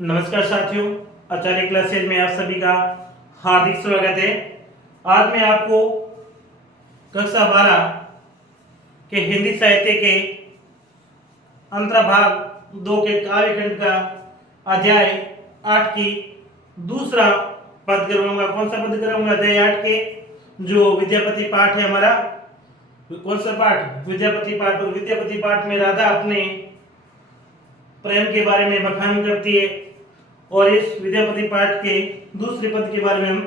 नमस्कार साथियों, आचार्य क्लासेज में आप सभी का हार्दिक स्वागत है। आज मैं आपको कक्षा 12 के हिंदी साहित्य के अंतर्भाग 2 के काव्यखंड का अध्याय 8 की दूसरा पद करवाऊंगा। कौन सा पद कराऊंगा? अध्याय 8 के जो विद्यापति पाठ है हमारा। कौन सा पाठ? विद्यापति पाठ। और विद्यापति पाठ में राधा अपने प्रेम के बारे में बखान करती है और इस विद्यापति पाठ के दूसरे पद के बारे में हम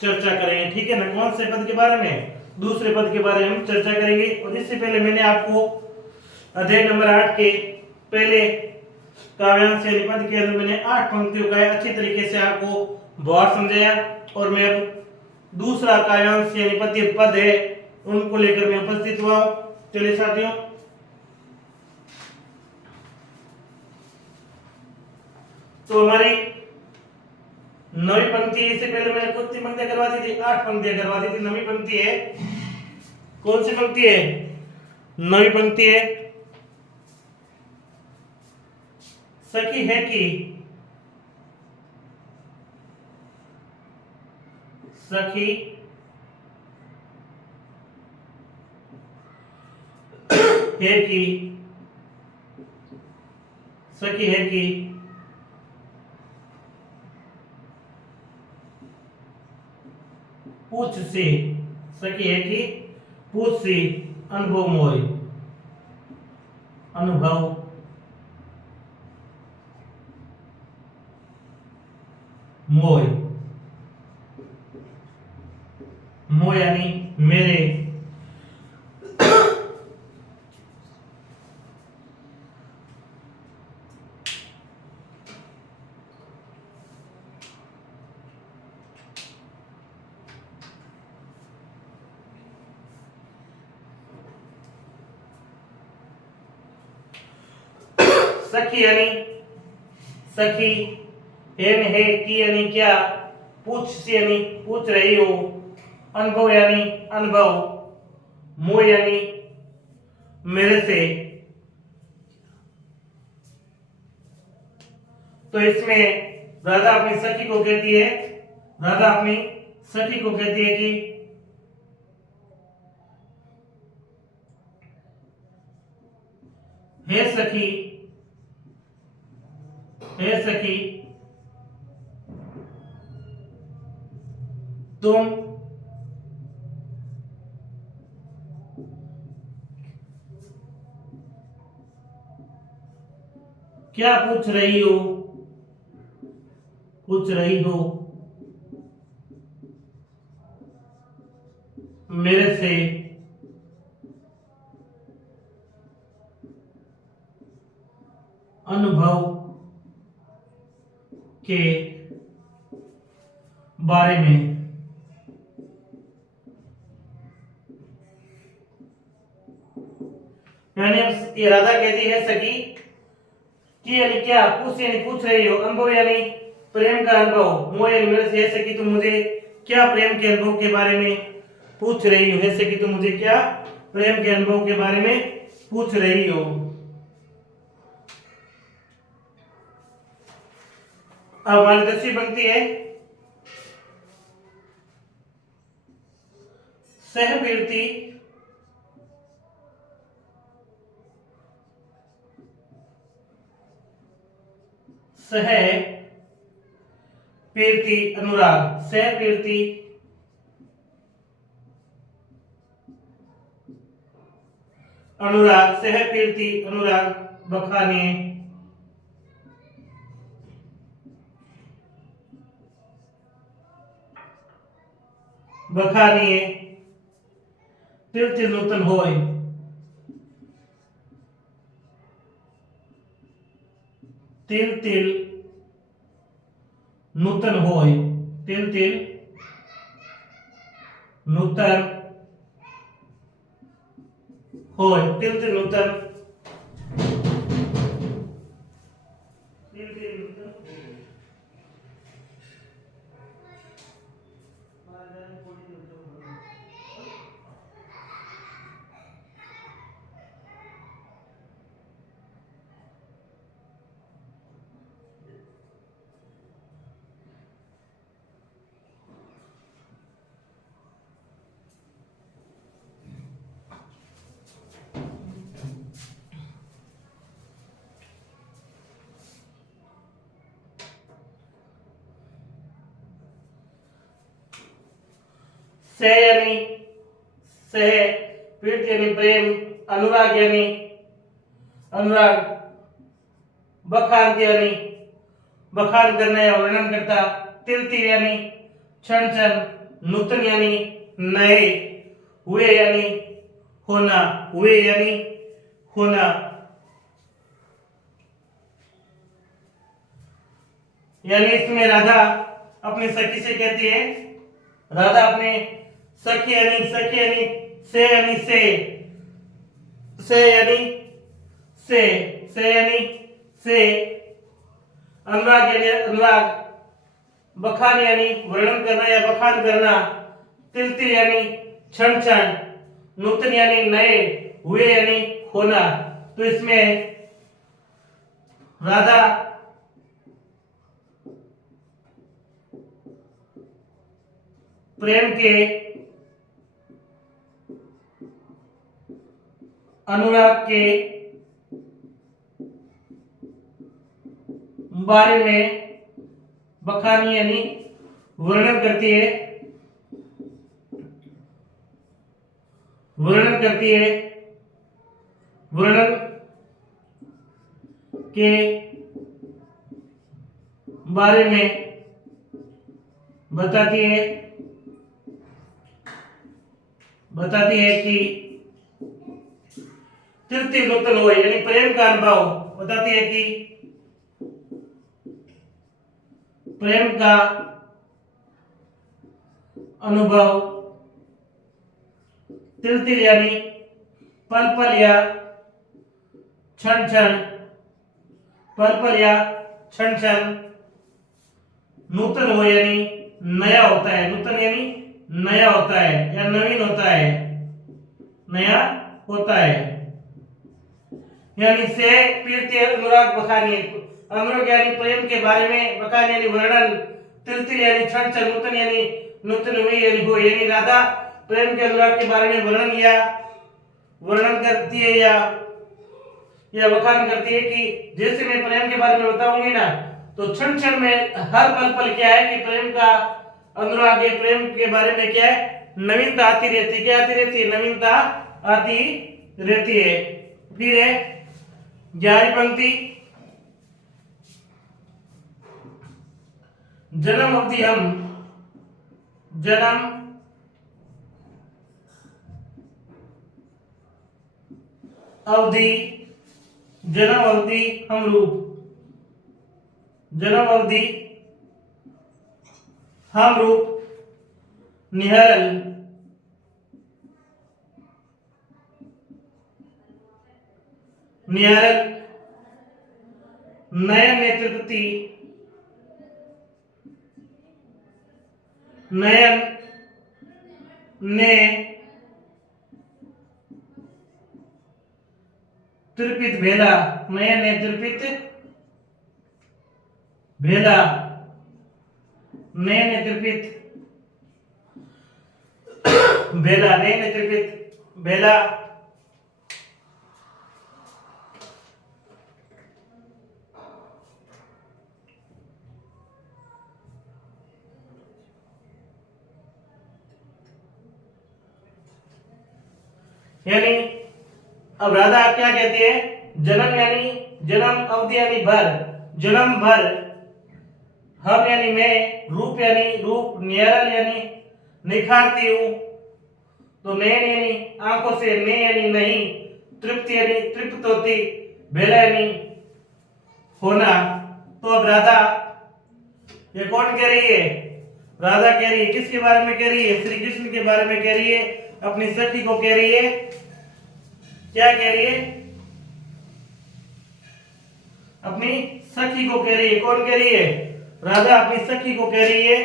चर्चा करेंगे। ठीक है ना? कौन से पद के बारे में? दूसरे पद के बारे में हम चर्चा करेंगे। और इससे पहले मैंने आपको अध्याय नंबर 8 के पहले काव्यांश यानी पद के अंदर मैंने 8 पंक्तियों का अच्छी तरीके से आपको भाव समझाया। और मैं अब दूसरा काव्यांश यानी पद्य पद है उनको लेकर मैं उपस्थित हुआ। चलिए साथियों, तो हमारी 9वीं पंक्ति, इससे पहले मैंने कितनी पंक्तियां करवा दी थी? 8 पंक्तियां करवा दी थी। 9वीं पंक्ति है, कौन सी पंक्ति है? 9वीं पंक्ति है, सखी है कि सखी है कि सखी है कि पूछ से, सखी है कि पूछ से अनुभव मोय, अनुभव मोय, मोय यानी मेरे, सखी यानी सखी, हेन है की यानी क्या, पूछ से यानी पूछ रही हो, अनुभव यानी अनुभव, मोह यानी मेरे से। तो इसमें राधा अपनी सखी को कहती है, राधा अपनी सखी को कहती है कि हे सखी, हे सखी, तुम क्या पूछ रही हो, पूछ रही हो मेरे से अनुभव के बारे में। यानी अब ये राधा कहती है सखी कि यानी क्या, पूछ यानी पूछ रही हो, अनुभव यानी प्रेम का अनुभव, मोह यानी मेरे से, ऐसे कि तुम मुझे क्या प्रेम के अनुभव के बारे में पूछ रही हो, ऐसे कि तुम मुझे क्या प्रेम के अनुभव के बारे में पूछ रही हो। अब हमारी 10वीं पंक्ति है, सहवीरती सह पीरती अनुराग, सह पीरती अनुराग, सह पीरती अनुराग बखानिए, बखानिए तिल तिल नूतन होय, तिल तिल नूतन होय, तिल तिल नूतन होय, तिल तिल नूतन, तिल तिल नूतन होय। से यानी से, प्रीति यानी प्रेम, अनुराग यानी अनुराग, बखान यानी बखान करना या वर्णन करता, तिल तिल यानी क्षण क्षण, नूतन यानी नए, हुए यानी होना, हुए यानी होना। यानी इसमें राधा अपनी सखी से कहती है, राधा अपने सखी यानी से यानी से यानी से यानी से, अनुराग यानी अनुराग, बखान यानी वर्णन करना या बखान करना, तिल तिल यानी क्षण क्षण, नूतन यानी नए, हुए यानी होना। तो इसमें राधा प्रेम के, अनुराग के बारे में बखानी यानी वर्णन करती है, वर्णन करती है, वर्णन के बारे में बताती है कि तृतीय नूतन हो, यानी प्रेम का अनुभव बताती है कि प्रेम का अनुभव, तिल तिल यानी पल पल या क्षण क्षण, पल पल या क्षण क्षण, नूतन हो यानी नया होता है, नूतन यानी नया होता है या नवीन होता है, नया होता है। यानी से, प्रीति, अनुराग, बखानी, अनुराग यानी प्रेम के बारे में, बखानी यानी वर्णन, तिल तिल यानी क्षण क्षण, नूतन यानी नूतन, हुई यानी हो, यानी राधा प्रेम के अनुराग के बारे में वर्णन करती है या बखान करती है कि जैसे मैं प्रेम के बारे में बताऊंगी ना, तो क्षण क्षण में हर पल पल क्या है कि प्रेम का अनुराग है, प्रेम के बारे में क्या है, नवीनता आती रहती है। क्या आती रहती है? नवीनता आती रहती है। फिर है 11वीं पंक्ति, जन्म अवधि हम जन्म अवधि हम रूप, जन्म अवधि हम रूप, निहरल नयन नेत्रपति, नयन ने त्रिपित भेला, नयन ने त्रिपित भेला, नयन ने त्रिपित भेला, नयन ने त्रिपित भेला। यानी अब राधा क्या कहती है? जन्म यानी जन्म, अवधि यानी भर, जन्म भर, हम यानी मैं, रूप यानी रूप, नियरल यानी निखारती हूँ, तो नयन यानी आंखों से, ने यानी नहीं, तृप्ति यानी तृप्त होती, भेला यानी होना। तो अब राधा ये कौन कह रही है? राधा कह रही है, किसके बारे में कह रही है? श्री कृष्ण के बारे में कह रही है, अपनी सखी को कह रही है। क्या कह रही है? अपनी सखी को कह रही है। कौन कह रही है? राधा अपनी सखी को कह रही है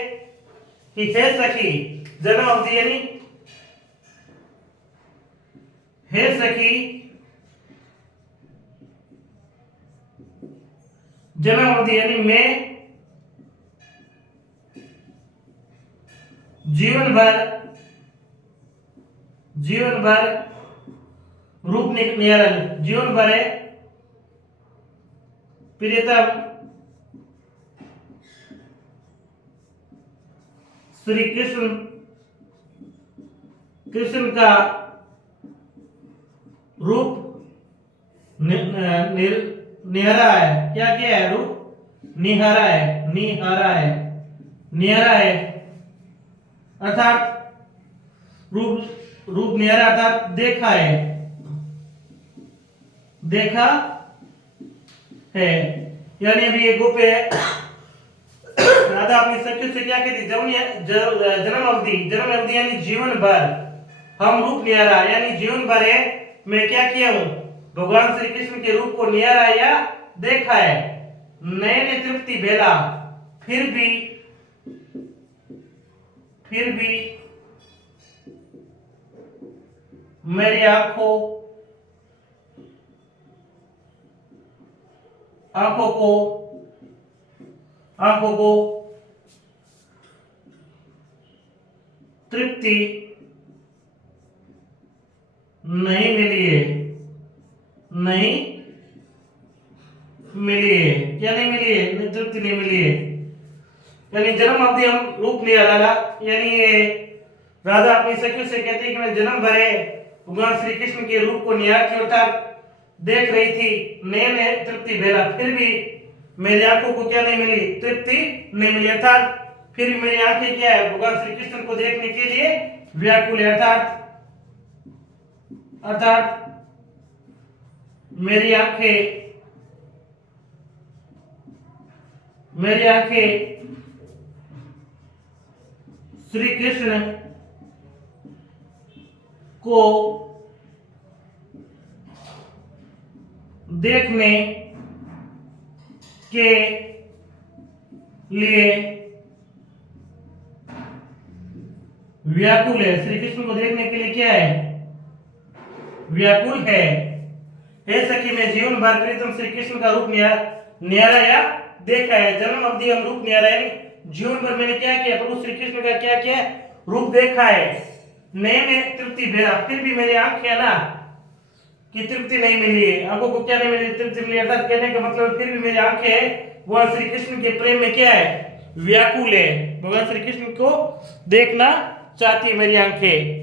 कि हे सखी, जन्म अवधि यानी हे सखी, जन्म अवधि यानी मैं जीवन भर रूप नियरल, जीवन भर है प्रियतम श्री कृष्ण कृष्ण का रूप निहरा है। क्या क्या है? रूप निहरा है, निहरा है अर्थात रूप निहरा अर्थात देखा है, देखा है। यानी अभी ये गोप है, राधा अपनी सखियों से क्या कहती? जन्म अवधि यानी जीवन भर हम रूप निहारा, यानी जीवन भर है मैं क्या किया हूं? भगवान श्री कृष्ण के रूप को निहारा या देखा है। नयन तृप्ति बेला, फिर भी मेरी आंखों को तृप्ति नहीं मिली है, क्या नहीं मिली है? तृप्ति नहीं मिली है। यानी जन्म अवधि हम रूप नहीं हरा, यानी ये राधा अपनी सखियों से कहती है कि मैं जन्म भर भगवान श्री कृष्ण के रूप को निहारती अर्थात देख रही थी, नयन तृप्ति भेला, फिर भी मेरी आंखों को क्या नहीं मिली? तृप्ति नहीं मिली। अर्थात फिर मेरी आंखें क्या है? भगवान श्री कृष्ण को देखने के लिए व्याकुल है। अर्थात मेरी आंखें श्री कृष्ण को देखने के लिए व्याकुल है। श्री कृष्ण को देखने के लिए क्या है? व्याकुल है। हे सखी, मैं जीवन भर प्रीतम श्री कृष्ण का रूप निहारा या देखा है। जन्म अवधि हम रूप निहारा है, जीवन भर मैंने क्या किया? प्रभु श्री कृष्ण का क्या किया? रूप देखा है। नयन तृप्ति भेला, फिर भी मेरी आंखें ना की तृप्ति नहीं मिली है। आंखों को क्या नहीं मिली? तृप्ति मिली। अर्थात कहने का मतलब फिर भी मेरी आंखें भगवान श्री कृष्ण के प्रेम में क्या है? व्याकुल है। भगवान श्री कृष्ण को देखना चाहती मेरी आंखें।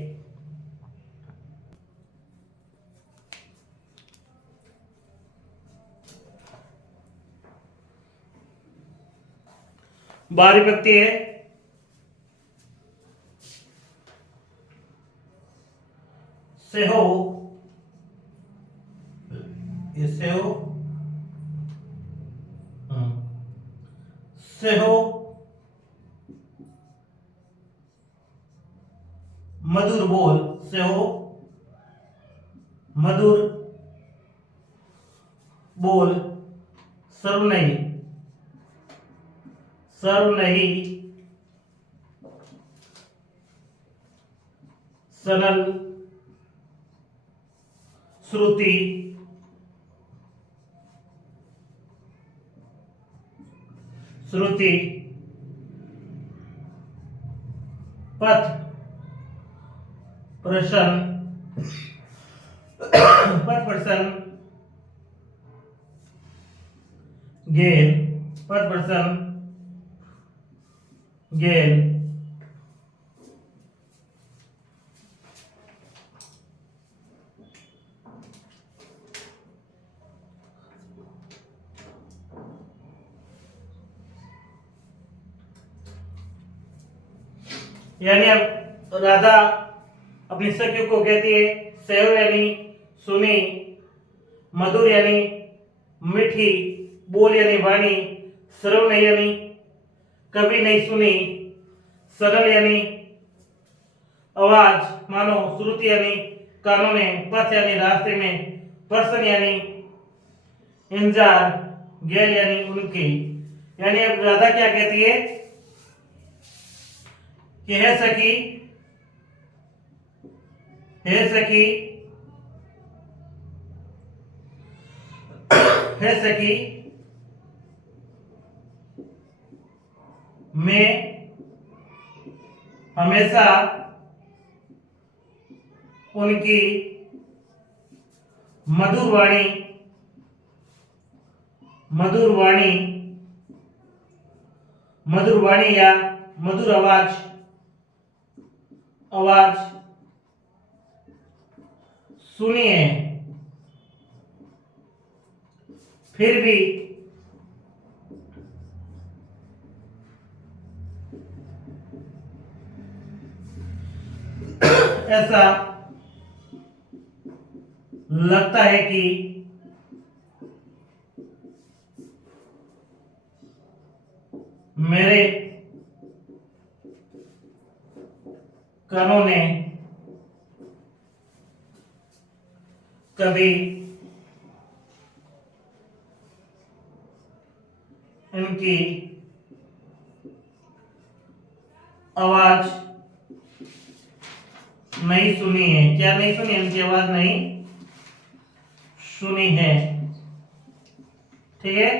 बारी विभक्ति है से हो, इससे हो, से हो मधुर बोल, से हो मधुर बोल, सर्व नहीं सरल श्रुति पथ प्रश्न गेल, पथ प्रश्न गेल, यानी अब राधा अपनी सखियों को कहती है सहव यानी सुनी, मधुर यानी मीठी, बोल यानी वाणी, श्रवण यानी कभी नहीं सुनी, सरल यानी आवाज मानो, श्रुति यानी कानों में, पथ यानी रास्ते में, प्रश्न यानी इंतजार, गेल यानी उनकी। यानी अब राधा क्या कहती है कि हे सखी, मैं हमेशा उनकी मधुर वाणी या मधुर आवाज सुनी है, फिर भी ऐसा लगता है कि मेरे कानों ने कभी इनकी आवाज नहीं सुनी है। क्या नहीं सुनी? इनकी आवाज नहीं सुनी है। ठीक है।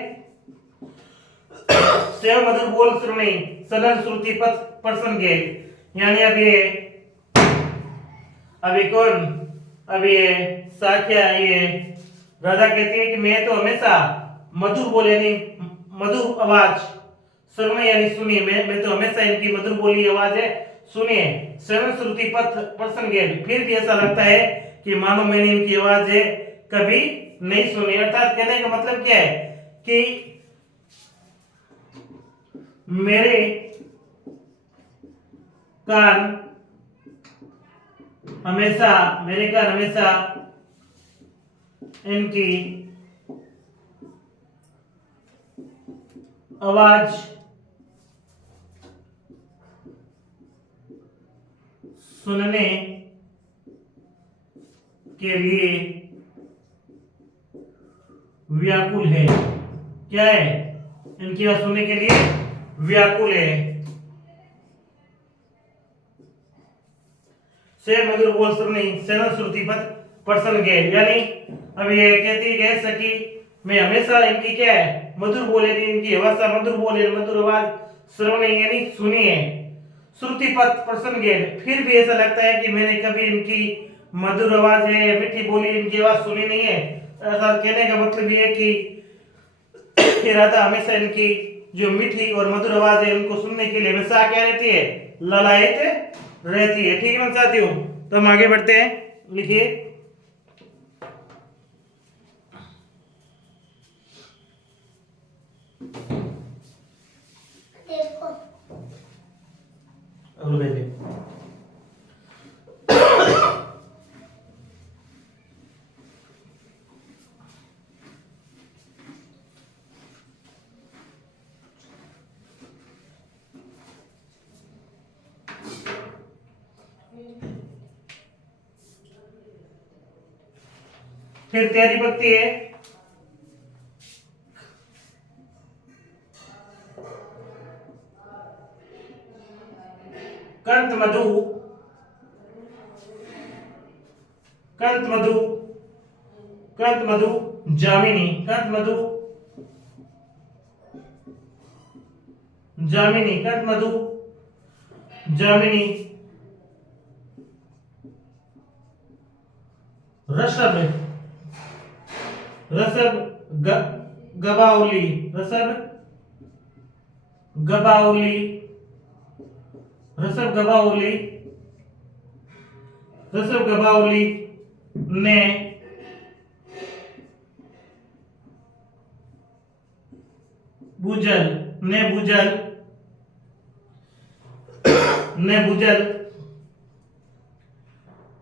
सेव मधुर बोल सुनी सरल श्रुति पथ पर्सन गेल, यानी अभी कौन, अभी ये साख्या, ये राधा कहती है कि मैं तो हमेशा मधुर बोले यानी मधुर आवाज सुनने यानी सुनी, मैं तो हमेशा इनकी मधुर बोली आवाज है सुनिए सरल श्रुति पथ पर्सन गेल, फिर भी ऐसा लगता है कि मानो मैंने इनकी आवाज है कभी नहीं सुनी। अर्थात कहने का मतलब क्या है कि मेरे कान हमेशा इनकी आवाज सुनने के लिए व्याकुल है। क्या है? इनकी आवाज सुनने के लिए व्याकुल है। से मधुर बोल सुनी सरल श्रुति पथ पर्सन गेल, यानी अब ये कहती है सकी मैं हमेशा इनकी क्या है मधुर बोले थी, इनकी भाषा मधुर बोले, मधुर आवाज श्रवण यानी सुनी है। श्रुति पथ पर्सन गेल, फिर भी ऐसा लगता है कि मैंने कभी इनकी मधुर आवाज है, मीठी बोली इनकी आवाज सुनी नहीं है। ऐसा कहने का मतलब ये है कि राधा हमेशा इनकी जो मीठी और मधुर आवाज है उनको सुनने के लिए हमेशा क्या रहती है, ललायत रहती है। ठीक है ना साथियों, तो हम आगे बढ़ते हैं। लिखिए फिर तैयारी भक्ति है। कंत मधु जामिनी, कंत मधु जामिनी, कंत मधु जामिनी, रसब गबाउली, रसब गबाउली ने बुझल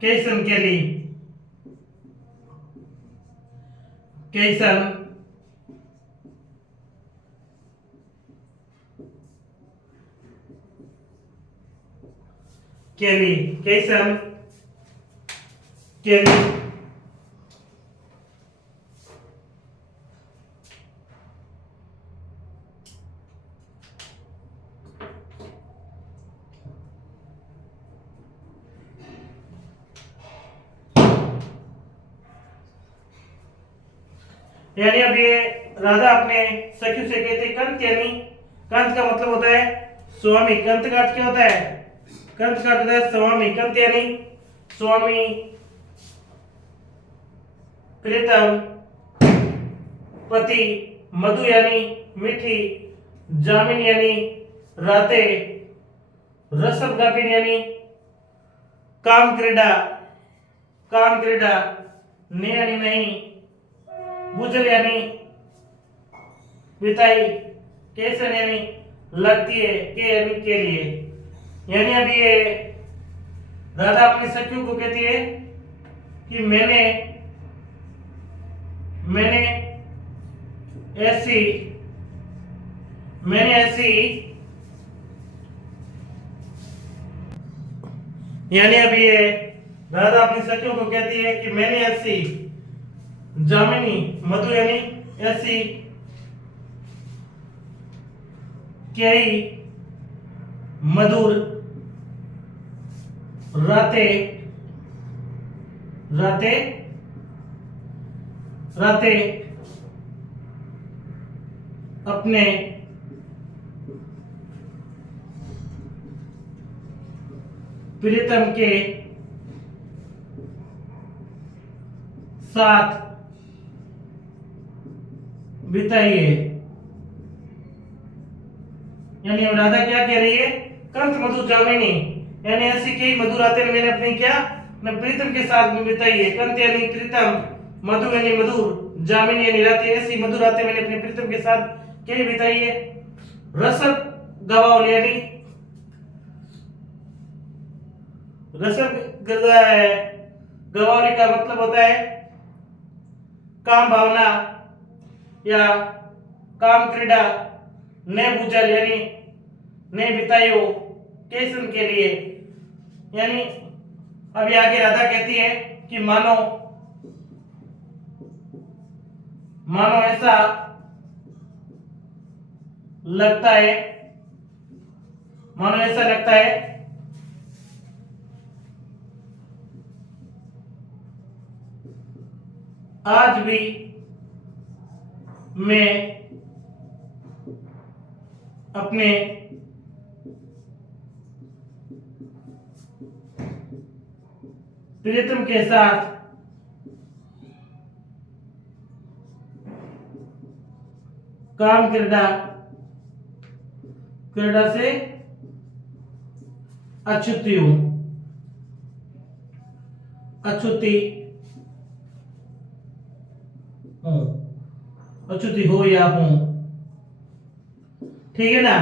कैसन केली, कैसन केली, कैसन केली। यानी अब ये राधा अपने सखी से कहते कंत, यानी कंत का मतलब होता है स्वामी। कंत का अर्थ क्या होता है? कंत का अर्थ होता है स्वामी। कंत यानी स्वामी, प्रीतम, पति, मधु यानी मीठी, जामिन यानी राते, रसद गाभिन यानी काम काम क्रीडा ने यानी नहीं, बुझल यानी बिताई, कैसन यानी लगती है, के यानी के लिए। यानी अभी ये राधा अपनी सखियों को कहती है कि मैंने ऐसी यानी अभी ये राधा अपनी सखियों को कहती है कि मैंने ऐसी जामिनी मधु यानी ऐसी कई मधुर रातें अपने प्रीतम के साथ बिताइए। यानी राधा क्या कह रही है, कंत मधुर जामिनी यानी ऐसी कई मधुर रातें मैंने अपनी क्या न प्रीतम के साथ में बिताई है। कंत यानी प्रीतम, मधु यानी मधुर, जामिनी यानी रातें, ऐसी मधुर रातें मैंने अपने प्रीतम के साथ क्या बिताई है। रसद गवाओ यानी गवाने का मतलब होता है काम भावना या काम क्रीडा ने बुझल यानी ने बितायो कैसन के लिए। यानी अभी आगे राधा कहती है कि मानो ऐसा लगता है आज भी मैं अपने प्रीतम के साथ काम क्रीडा से अछूती हो या हूं, ठीक है ना।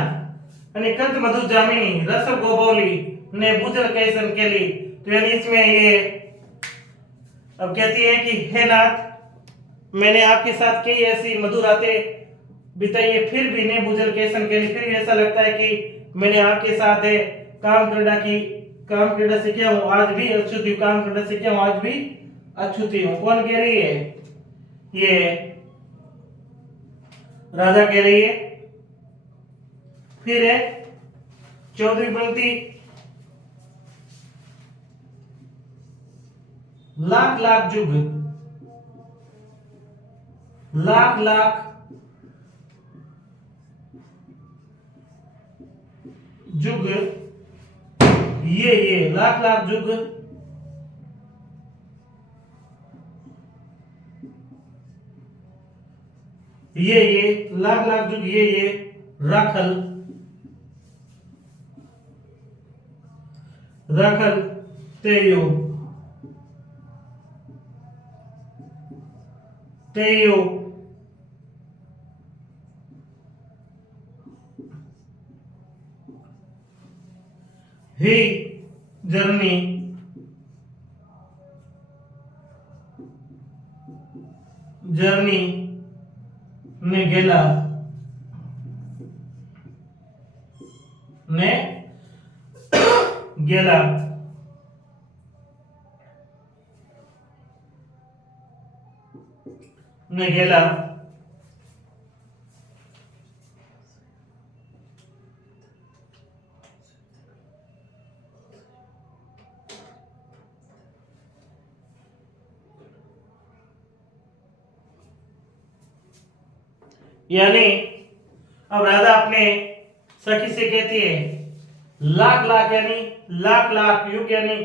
यानी कंत मधु जामिनी रसव गोबोली ने बुझल कैसन केली, तो यानी इसमें ये अब कहती है कि हे नाथ मैंने आपके साथ कई ऐसी मधुर रातें बिताई है, फिर भी ने बुझल कैसन केली, फिर भी ऐसा लगता है कि मैंने आपके साथ है काम क्रीडा से क्या हूं आज भी अछूती हूं, काम क्रीडा से क्या हूं आज भी अछूती हूं। कौन कह रही है, ये राधा कह रही है। फिर है 14वीं पंक्ति, लाख लाख जुग ये लाख लाख जुग ये लाख लाख जुग ये राखल तेयो ही जर्नी ने गेला यानी अब राधा अपने सखी से कहती है लाख लाख यानी लाख लाख युग यानी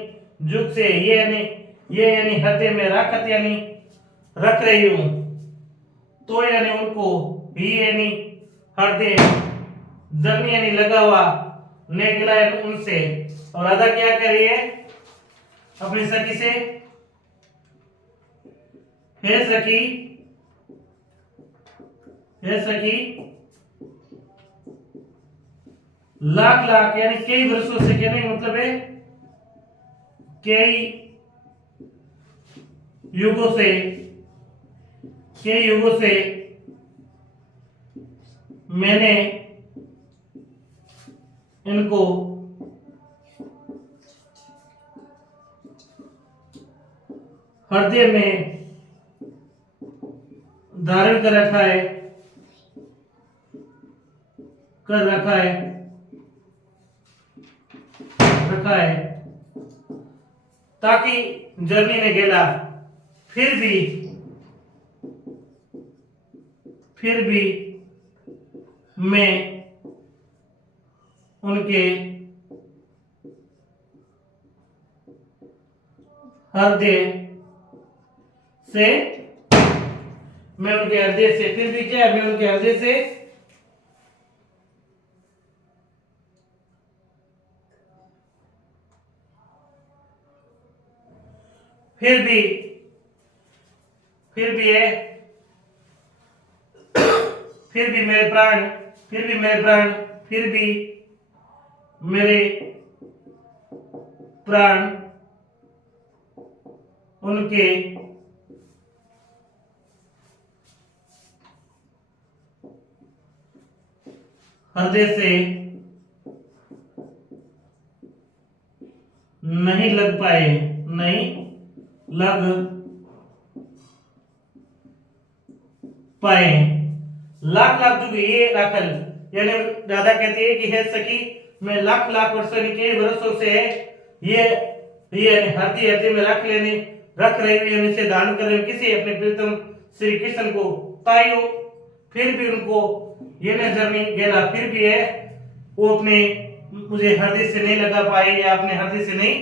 जुग से ये यानी हृदय में रखत यानी रख रही हूं, तो यानी उनको ही यानी हृदय जर्नी यानी लगा हुआ ने गिलाया उनसे। और राधा क्या कर रही है अपनी सखी से हे सखी, हे सखी, लाख लाख यानी कई वर्षों से, कहने का मतलब है कई युगों से, कई युगों से मैंने इनको हृदय में धारण कर रखा है, कर रखा है, रखा है, ताकि जर्नी ने गेला फिर भी मैं उनके हृदय से, मैं उनके हृदय से, फिर भी क्या, मैं उनके हृदय से फिर भी है, फिर भी मेरे प्राण, फिर भी मेरे प्राण, फिर भी मेरे प्राण उनके हृदय से नहीं लग पाए, नहीं लग पाए। लाख लाख जुग ये राखल, यानी राधा कहती है कि हे सखी, मैं लाख लाख वर्षों के वर्षों से ये हृदय हृदय में रख लेने, रख रही हूँ, यानी से दान कर रही हूँ किसी अपने प्रीतम श्री कृष्ण को, ताइयो फिर भी उनको ये नजर नहीं गेला, फिर भी है वो अपने मुझे हृदय से नहीं लगा पाए या अपने हृदय से नहीं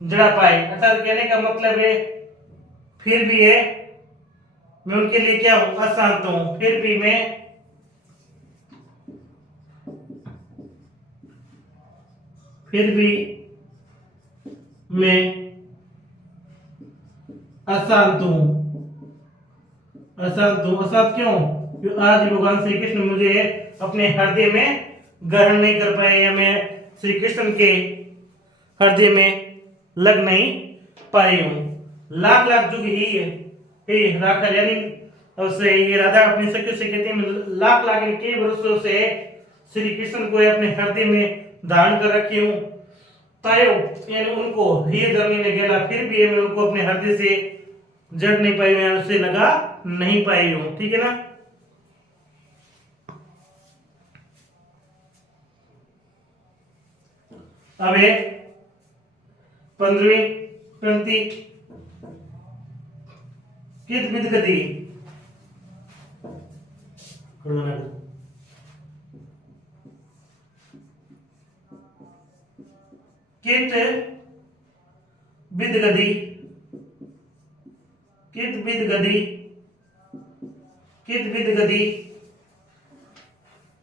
जड़ा पाए। अर्थात कहने का मतलब है फिर भी है मैं उनके लिए क्या हूं, अशांत हूं, फिर भी मैं अशांत हूं, अशांत हूं। अशांत क्यों? क्योंकि आज भगवान श्री कृष्ण मुझे अपने हृदय में ग्रहण नहीं कर पाए, या मैं श्री कृष्ण के हृदय में लग नहीं पाई हूं। लाख लाख जुग ही राखल, यानी उससे ये राधा अपनी सखी से कहती है लाख लाख के वर्षों से श्री कृष्ण को अपने हृदय में धारण कर रखी हूं, तायो यानी उनको ही जर्नी ने गेला, फिर भी मैं उनको अपने हृदय से जड़ नहीं पाई, मैं उससे लगा नहीं पाई हूं। ठीक है ना। अब है 15वीं पंक्ति, कित विद गति, कित विद गति, कित विद गति, कित विद गति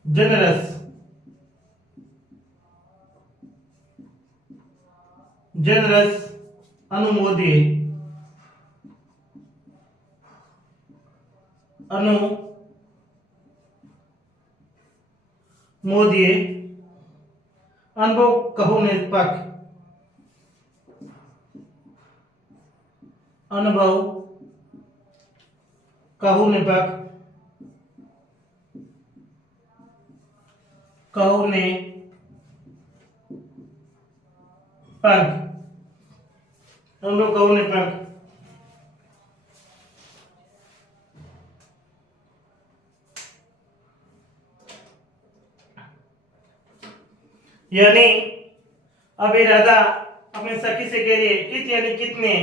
जनरस, जनरस अनुमोदे, अनुमोदिए अनुभव कहो निष्पक्ष, अनुभव कहो निष्पक्ष, कहो ने पग, अनुभव कहो ने पग, यानी अब ये राधा अपने सखी से कह रही है कित यानी कितने,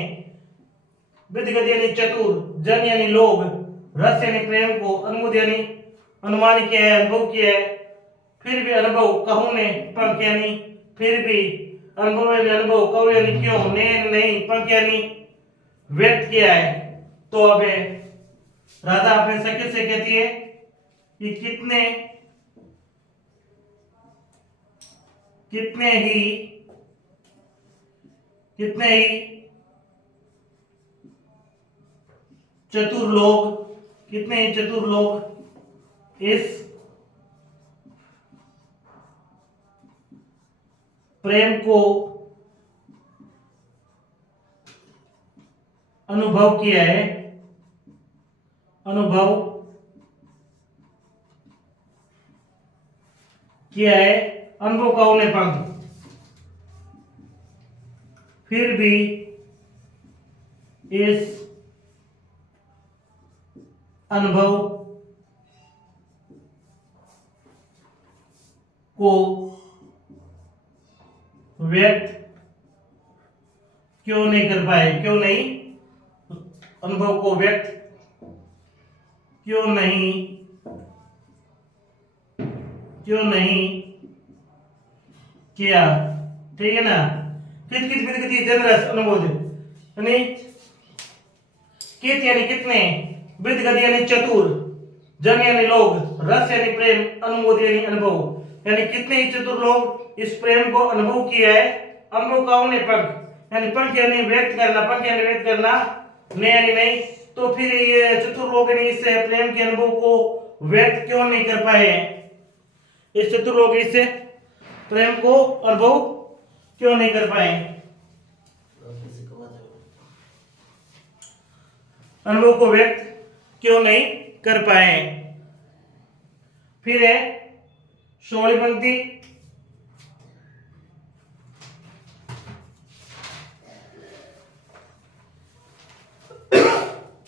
विदगत यानी चतुर, जन यानी लोग, रस यानी प्रेम को, अनुमोद यानी अनुमान किया है, अनुभव किया है, फिर भी अनुभव कहूं ने पंख यानी फिर भी, अनुभव यानी अनुभव, कहूं यानी क्यों, ने नहीं, पंख यानी व्यक्त किया है। तो अब राधा अपने सखी से कहती है कि कितने कितने ही चतुर लोग, कितने ही चतुर लोग इस प्रेम को अनुभव किया है, अनुभव किया है, अनुभव का उन्हें पंख, फिर भी इस अनुभव को व्यक्त क्यों नहीं कर पाए, क्यों नहीं अनुभव को व्यक्त क्यों नहीं किया, ठीक है ना। कित कित कित कित जनरस अनुबोध यानी कित यानी कितने, विद गति यानी चतुर, जन यानी लोग, रस यानी प्रेम, अनुमोद यानी अनुभव, यानी कितने ही चतुर लोग इस प्रेम को अनुभव किया है। अनुभव का उन्हें पंख यानी पंख यानी व्यक्त करना, पंख यानी व्यक्त करना, ने यानी नहीं, तो फिर ये चतुर लोग ने इस प्रेम के अनुभव को व्यक्त क्यों नहीं कर पाए, इस चतुर लोग इस प्रेम को अनुभव क्यों नहीं कर पाए, अनुभव को व्यक्त क्यों नहीं कर पाए। फिर है 16वीं पंक्ति,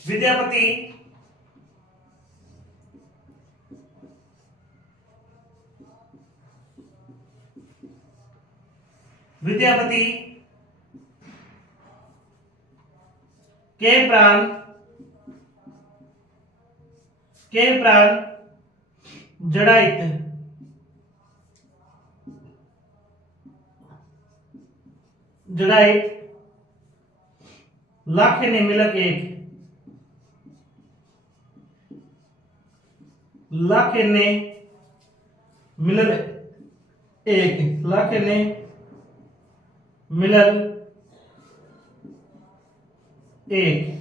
विद्यापति विद्यापति के प्राण जड़ाइत लाख ने मिलक एक, लाख ने मिलल एक, लाख ने मिलल एक,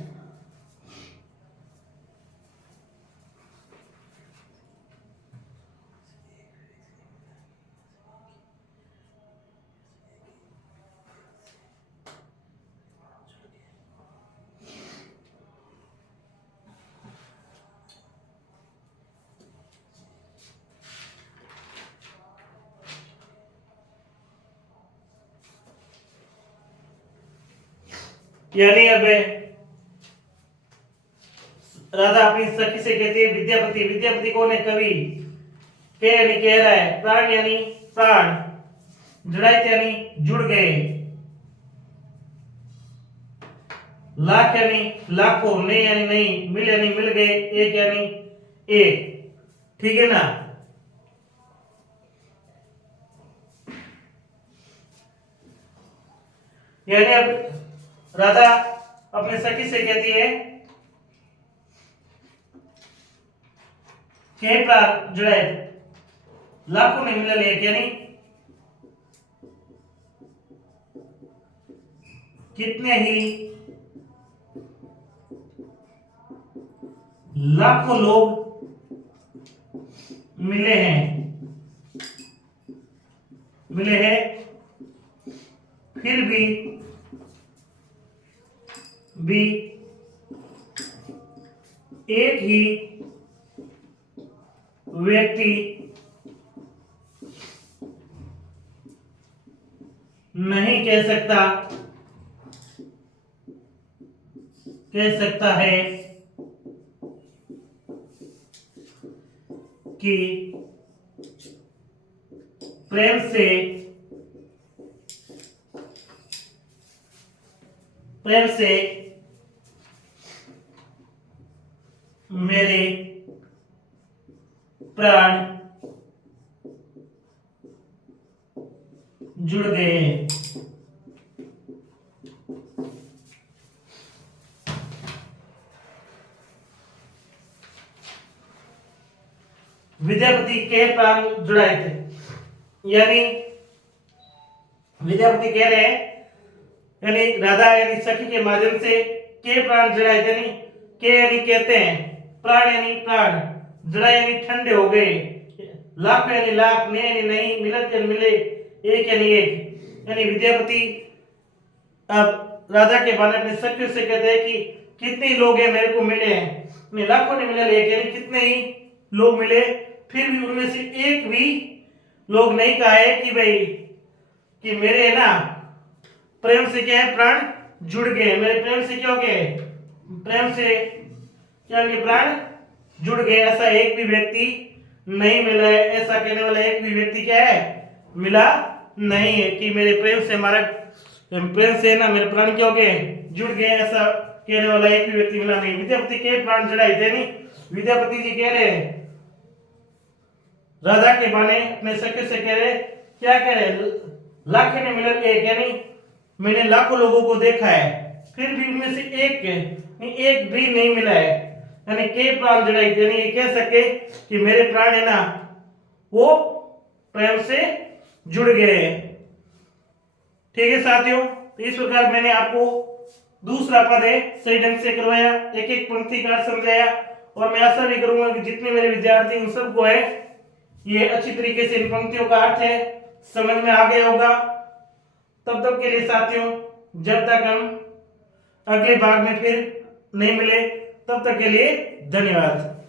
यानी अब राधा अपनी सखी से कहती है विद्यापति, विद्यापति कौन है, कवि, के यानी कह रहा है, प्राण यानी प्राण, जड़ाइत यानी जुड़ गए, लाख यानी लाखों, ने यानी नहीं, मिल यानी मिल गए, एक यानी एक, ठीक है ना। यानी अब राधा अपने सखी से कहती है के प्राण जड़ाइत लाखों ने मिलल एक, यानी कितने ही लाखों लोग मिले हैं, फिर भी एक ही व्यक्ति नहीं कह सकता है कि प्रेम से मेरे प्राण जुड़ गए हैं। विद्यापति के प्राण जुड़ाए थे, यानी विद्यापति कह रहे हैं, यानी राधा यानी सखी के माध्यम से के प्राण जुड़ाए थे, यानी के यानी कहते हैं, प्राण यानी प्राण, जड़ा यानी ठंडे हो गए, लाख यानी लाख, ने यानी नहीं, मिलत यानी मिले, एक यानी एक। यानी विद्यापति अब राजा के बाने अपने सखियों से कहते हैं कि कितने ही लोग हैं मेरे को मिले हैं, नहीं लाखों ने मिले, लेकिन कितने ही लोग मिले, फिर भी उनमें से एक भी लोग नहीं कहा है कि भाई कि मेरे है ना प्रेम से क्या है प्राण जुड़ गए, मेरे प्रेम से क्या हो गए, प्रेम से क्या हो गए, प्राण जुड़ गए, ऐसा एक भी व्यक्ति नहीं मिला है। ऐसा कहने वाला एक भी व्यक्ति क्या है, मिला नहीं है कि मेरे प्रेम से हमारा प्रेम से ना मेरे प्राण क्या हो गए, जुड़ गए, ऐसा कहने वाला एक भी व्यक्ति मिला नहीं। विद्यापति के प्राण जड़ाए थे नहीं, विद्यापति जी कह रहे हैं राजा के बाने अपने सखे से कह रहे, क्या कह रहे, लाख ने मिलन एक, यानी मैंने लाखों लोगों को देखा है, फिर भी उनमें से एक भी नहीं मिला है, यानी के प्राण जड़ाई, यानी ये कह सके कि मेरे प्राण है ना वो प्रेम से जुड़ गए हैं। ठीक है साथियों, तो इस प्रकार मैंने आपको दूसरा पद है सही ढंग से करवाया, एक एक पंक्ति का समझाया, और मैं आशा भी करूंगा कि जितने मेरे विद्यार्थी उन सबको है ये अच्छी तरीके से इन पंक्तियों का अर्थ है समझ में आ गया होगा। तब तक के लिए साथियों, जब तक हम अगले भाग में फिर नहीं मिले, तब तक के लिए धन्यवाद।